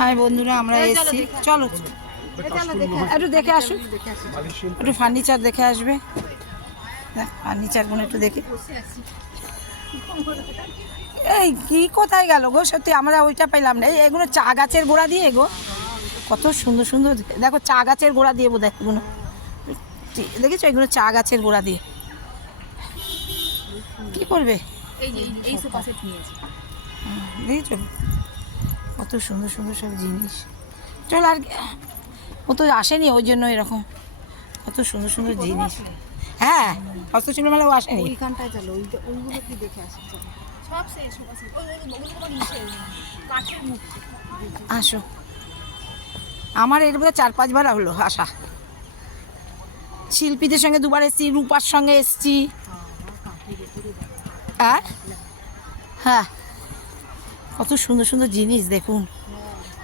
High বন্ধুরা, আমরা এসেছি। চলো একটু দেখে আসুন, একটু ফার্নিচার দেখে আসবে। ফার্নিচারগুলো একটু দেখে। এই কি কোথায় গেল গো? সত্যি আমরা ওইটা পেলাম না। এগুলো চা গাছের গোড়া দিয়ে গো, কত সুন্দর সুন্দর। দেখো চা গাছের গোড়া দিয়ে বোধ হয় এগুলো, দেখেছো? এগুলো চা গাছের গোড়া দিয়ে। কি করবে? দেখেছো কত সুন্দর সুন্দর সব জিনিস। চল, আর ও তো আসেনি, ওই জন্য এরকম কত সুন্দর সুন্দর জিনিস। হ্যাঁ, হস্তশিল্প মেলা ও আসেনি। ওইখানটায় চলো, ওইগুলো কি দেখে আসি। আসো, আমার এর বোধহয় 4-5 বার হলো আসা। শিল্পীদের সঙ্গে 2বার এসেছি, রূপার সঙ্গে এসেছি। হ্যাঁ হ্যাঁ, কত সুন্দর সুন্দর জিনিস দেখুন।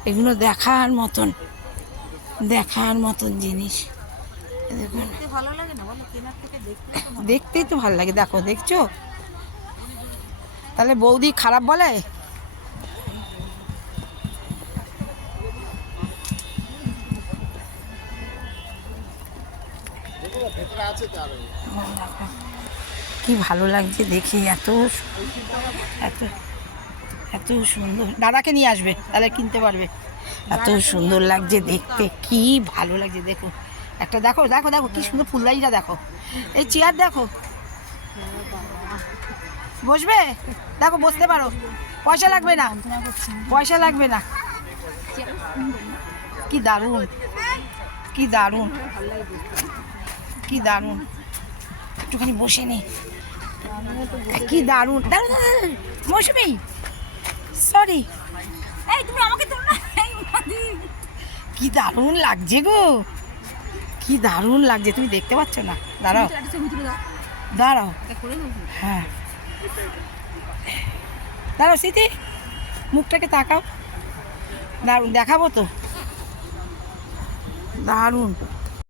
এগুলো দেখার মতন, দেখার মতন জিনিস দেখুন। ভালো লাগে না বলো, কেনার থেকে দেখতেই তো ভালো লাগে। দেখো, দেখছো? তাহলে বৌদি খারাপ বলে? কি ভালো লাগছে দেখে, এত এত এত সুন্দর। দাদাকে নিয়ে আসবে, তাহলে কিনতে পারবে। এত সুন্দর লাগছে দেখতে, কি ভালো লাগছে দেখো। একটা দেখো দেখো দেখো, কি সুন্দর ফুলদানিটা দেখো। এই চেয়ার দেখো, বসবে? দেখো, বসতে পারো, পয়সা লাগবে না, পয়সা লাগবে না। কি দারুণ, কি দারুণ, কি দারুণ। একটুখানি বসে নি, কি দারুণ। দারুণ মৌসুমি, সরি, এই তুমি আমাকে তোলো না। কি দারুণ লাগছে গো, কি দারুণ লাগছে। তুমি দেখতে পাচ্ছ না? দাঁড়াও দাঁড়াও, হ্যাঁ দাঁড়াও স্মৃতি, মুখটাকে তাকাও। দারুণ দেখাবো তো, দারুণ।